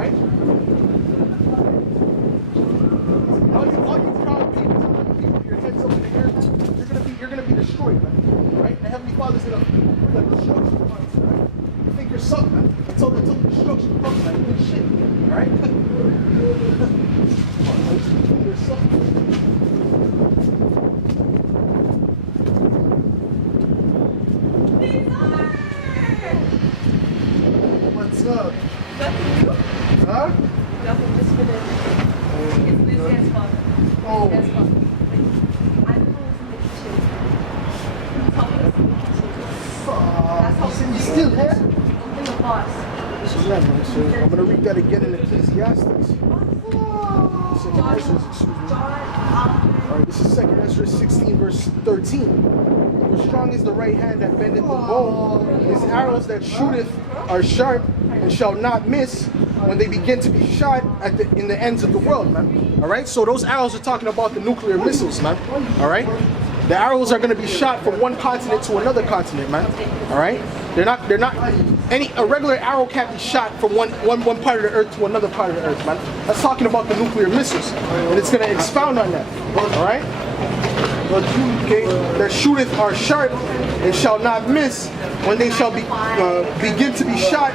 right? All you proud people, your heads up in the air, you're gonna be destroyed, man. Right? The Heavenly Father's gonna put that destruction upon you, right? You think you're something, man. Until the destruction comes, man. Good shit. Right? You're something. What's up? Nothing new? Huh? Nothing, just for the... It's this guy's father. Oh. This guy's father. I don't know what's in the kitchen. Tell me what's in the kitchen. You still there? Open the box. So, yeah, man, so I'm going to read that again in Ecclesiastes. Alright, this is 2 Ezra 16, verse 13. For strong is the right hand that bendeth the bow, his arrows that shooteth are sharp and shall not miss when they begin to be shot in the ends of the world, man. Alright, so those arrows are talking about the nuclear missiles, man. Alright? The arrows are going to be shot from one continent to another continent, man. Alright? A regular arrow can't be shot from one part of the earth to another part of the earth, man. That's talking about the nuclear missiles. And it's going to expound on that. Alright? Okay, that shooteth are sharp and shall not miss when they shall begin to be shot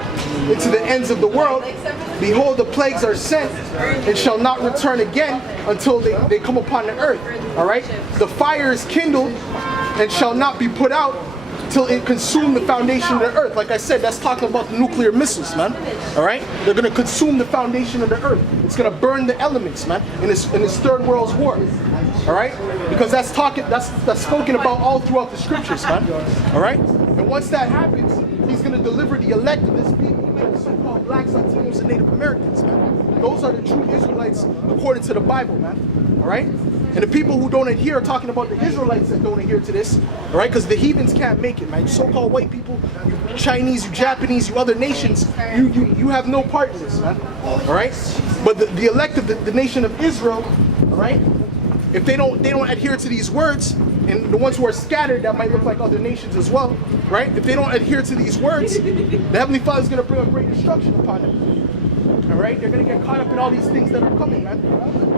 into the ends of the world. Behold, the plagues are sent and shall not return again until they come upon the earth. Alright? The fire is kindled and shall not be put out till it consume the foundation of the earth. Like I said, that's talking about the nuclear missiles, man. Alright? They're going to consume the foundation of the earth. It's going to burn the elements, man, in this third world's war. Alright? Because that's spoken about all throughout the scriptures, man. Alright? And once that happens, he's going to deliver the elect of this people, the so-called blacks, Latinos, and Native Americans, man. Those are the true Israelites according to the Bible, man. Alright? And the people who don't adhere are talking about the Israelites that don't adhere to this, all right? Because the heathens can't make it, man. You so-called white people, you Chinese, you Japanese, you other nations, you have no part in this, man. All right? But the elect of the nation of Israel, all right? If they don't adhere to these words, and the ones who are scattered that might look like other nations as well, right? If they don't adhere to these words, the Heavenly Father is going to bring a great destruction upon them. All right? They're going to get caught up in all these things that are coming, man.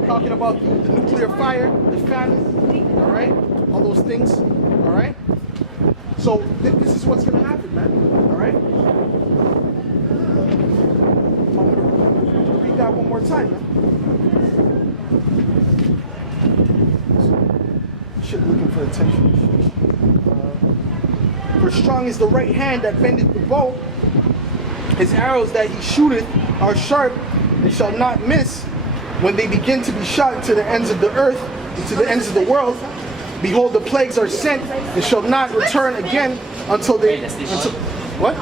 Talking about the nuclear fire, the famine, all right? All those things, all right? So this is what's going to happen, man, all right? I'm going to read that one more time, man. Shit, looking for attention. For strong is the right hand that bendeth the bow. His arrows that he shooteth are sharp and shall not miss when they begin to be shot to the ends of the earth, to the ends of the world. Behold, the plagues are sent and shall not return again until what?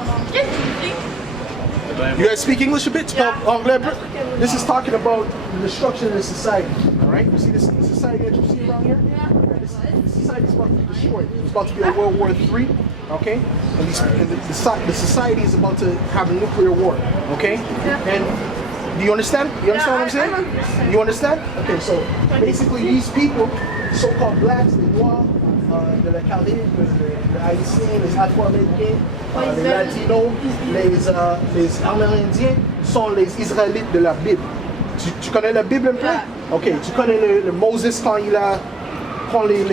You guys speak English a bit? This is talking about the destruction of the society. All right, you see this society that you see around here? This society is about to be destroyed. It's about to be a World War III. Okay, and the society is about to have a nuclear war. Okay, and do you understand? You understand what I'm saying? Understand. You understand? Okay, so basically these people, so-called blacks, les noirs, de la Caraïbe, les Haïtiens, les Afro-Américains, les Latinos, les Amérindiens sont les Israélites de la Bible. Tu connais la Bible un peu? Ok, tu connais le Moses quand il a prend les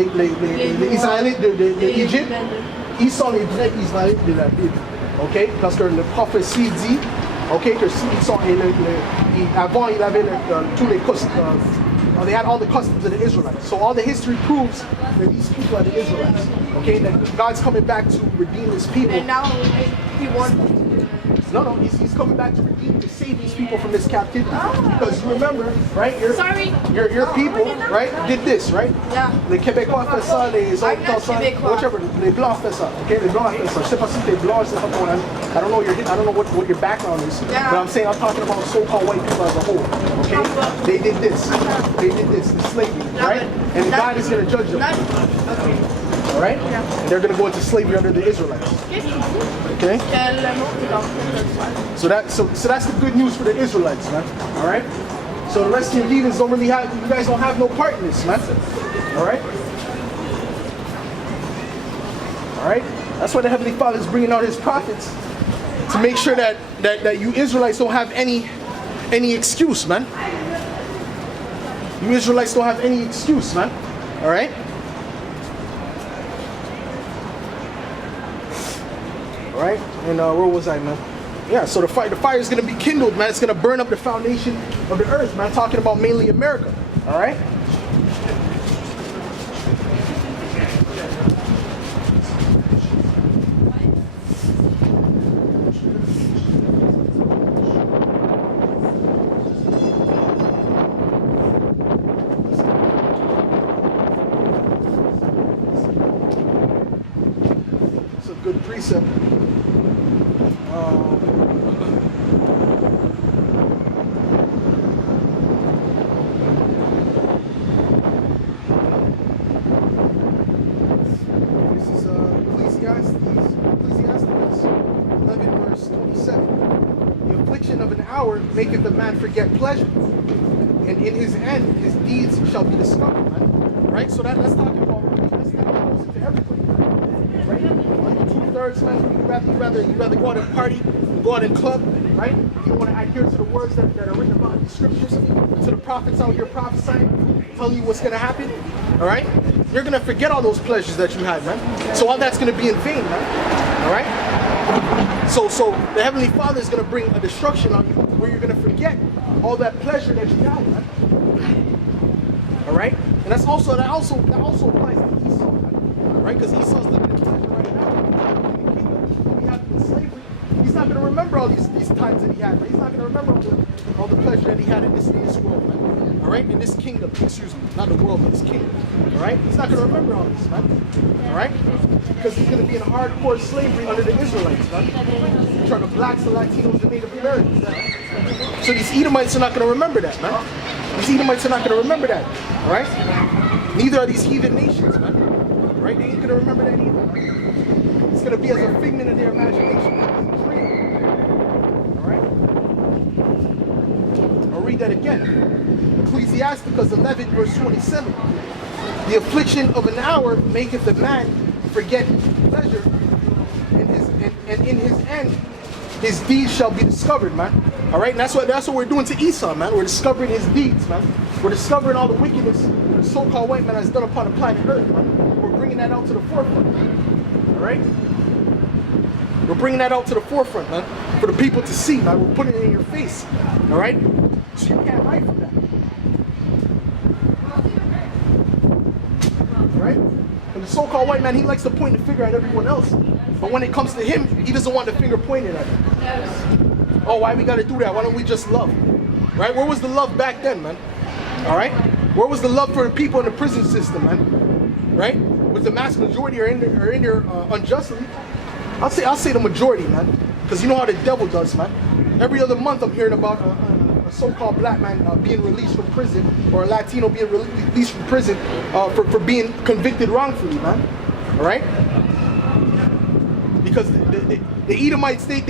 Israélites de l'Égypte? Ils sont les vrais Israélites de la Bible. Ok, parce que le prophétie dit, ok, que ils sont avant il avait tous les customs. They had all the customs of the Israelites. So all the history proves that these people are the Israelites. Okay, that God's coming back to redeem his people. And now he wants them to do it. No, he's coming back to redeem, to save these people from this captivity. Because you remember, right? Your people, right, did this, right? Yeah. Les Québécois fait ça, les autres font ça, whichever. Les Blancs fait ça, okay? Les Blancs fait ça. Je sais pas si t'es blanc, c'est pas ton. I don't know what your background is, yeah. But I'm saying I'm talking about so-called white people as a whole. Okay? They did this. The slavery, right? And God is going to judge them. All right? And they're going to go into slavery under the Israelites. Okay? So that's the good news for the Israelites, man. All right? So the rest of you heathens don't really have, you guys don't have no part in this, man. All right? All right? That's why the Heavenly Father is bringing out his prophets to make sure that you Israelites don't have any any excuse, man. You Israelites don't have any excuse, man. All right? All right? And where was I, man? Yeah, so the fire is going to be kindled, man. It's going to burn up the foundation of the earth, man. Talking about mainly America. All right? It's a good precept. This is Ecclesiastes 11 verse 27. The affliction of an hour maketh a man forget pleasure, and in his end his deeds shall be discovered. Right? Right? So that's talking about to everybody. Right? 2/3, man. You rather go out and party, go out and club, right? You want to adhere to the words that are written about in the scriptures, to the prophets out here prophesying, telling you what's going to happen. All right? You're going to forget all those pleasures that you had, man. So all that's going to be in vain, man. All right? So the Heavenly Father is going to bring a destruction on you where you're going to forget all that pleasure that you had, man. All right? And that also applies to Esau, right? Because Esau's living in pleasure right now. He has been slavery. He's not going to remember all these times that he had. Right? He's not going to remember all the pleasure that he had in this world, man. All right? In this kingdom, excuse me, not the world, but this kingdom. All right? He's not going to remember all this, man. All right? Because he's going to be in hardcore slavery under the Israelites, man. Trying to blacks, the Latinos, the Native Americans. Man. So these Edomites are not going to remember that, man. These Edomites are not going to remember that. All right? Neither are these heathen nations, man. All right? They ain't going to remember that either. It's going to be as a figment of their imagination. All right? I'll read that again. Ecclesiastes 11 verse 27. The affliction of an hour maketh the man forget pleasure, and in his end his deeds shall be discovered, man. All right, and that's what we're doing to Esau, man. We're discovering his deeds, man. We're discovering all the wickedness the so-called white man has done upon the planet Earth, man. We're bringing that out to the forefront. All right, we're bringing that out to the forefront, man, for the people to see, man. We're putting it in your face. All right, so you can't hide from that. Right? And the so-called white man, he likes to point the finger at everyone else. But when it comes to him, he doesn't want the finger pointed at him. Oh, why we gotta do that? Why don't we just love? Right? Where was the love back then, man? All right? Where was the love for the people in the prison system, man? Right? Was the mass majority are in there unjustly? I'll say the majority, man. Because you know how the devil does, man. Every other month I'm hearing about a so-called black man being released from prison, or a Latino being released from prison for being convicted wrongfully, man. All right? Because the Edomites, they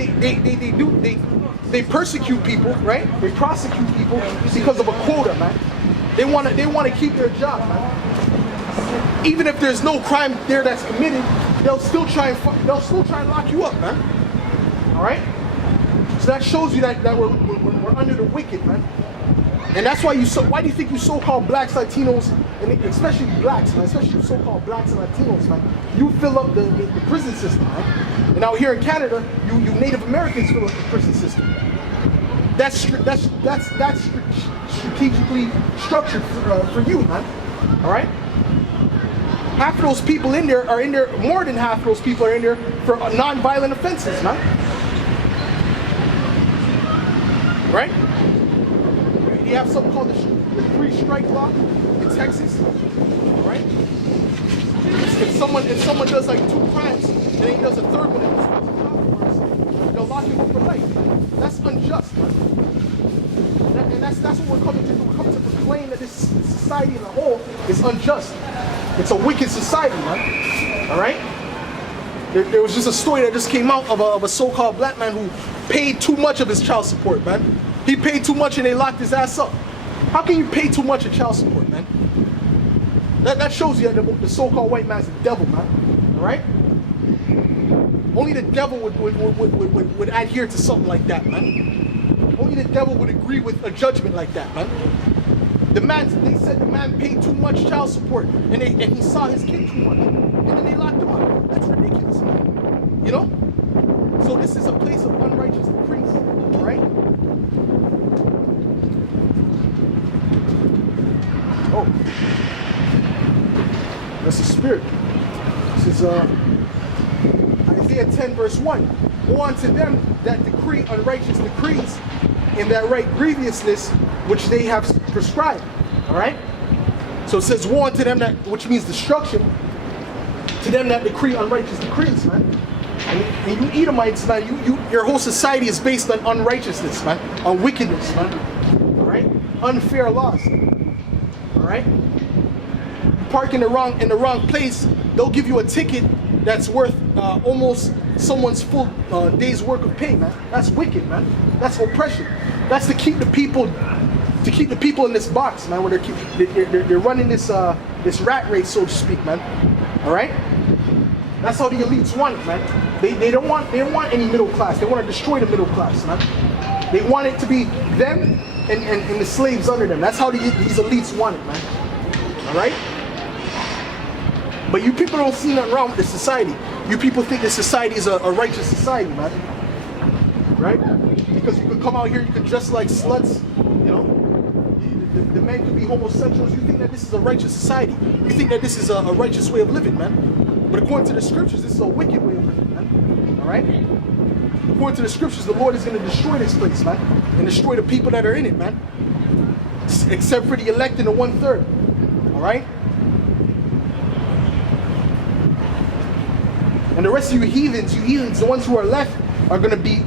persecute people, right? They prosecute people because of a quota, man. They want to keep their job, man. Even if there's no crime there that's committed, they'll still try and lock you up, man. All right? So that shows you that we're under the wicked, man. And that's why why do you think you so-called blacks, Latinos, and especially blacks, man, especially you so-called blacks and Latinos, man, you fill up the prison system, man. And out here in Canada, you Native Americans fill up the prison system. That's strategically structured for you, man. All right? Half of those people in there are in there, more than half of those people are in there for non-violent offenses, man. Right? You have something called the 3-strike law in Texas. All right? If someone does like 2 crimes and then he does a third one, they'll lock him up for life. That's unjust, man. And that's what we're coming to do. We're coming to proclaim that this society as a whole is unjust. It's a wicked society, man. All right? There was just a story that just came out of a so-called black man who paid too much of his child support, man. He paid too much and they locked his ass up. How can you pay too much of child support, man? That shows you that the so-called white man's the devil, man. All right? Only the devil would adhere to something like that, man. Only the devil would agree with a judgment like that, man. They said the man paid too much child support, and he saw his kid too much, and then they locked him up. That's ridiculous, man. You know? So this is a place of unrighteous decrees, right? Oh, that's the spirit. This is Isaiah 10 verse 1. Woe unto them that decree unrighteous decrees in that right grievousness which they have prescribed. All right. So it says woe unto them that, which means destruction, to them that decree unrighteous decrees, man. And you Edomites, man, your whole society is based on unrighteousness, man, on wickedness, man. All right, unfair laws. All right, you park in the wrong place, they'll give you a ticket that's worth almost someone's full day's work of pay, man. That's wicked, man. That's oppression. That's to keep the people in this box, man, where they're running this rat race, so to speak, man. All right. That's how the elites want it, man. They don't want any middle class. They want to destroy the middle class, man. They want it to be them and the slaves under them. That's how these elites want it, man. All right? But you people don't see nothing wrong with this society. You people think this society is a righteous society, man. Right? Because you could come out here, you could dress like sluts, you know? The men could be homosexuals. You think that this is a righteous society. You think that this is a righteous way of living, man. But according to the scriptures, this is a wicked way of living, man. All right? According to the scriptures, the Lord is going to destroy this place, man. And destroy the people that are in it, man. Except for the elect and the 1/3. All right? And the rest of you heathens, the ones who are left, are going to be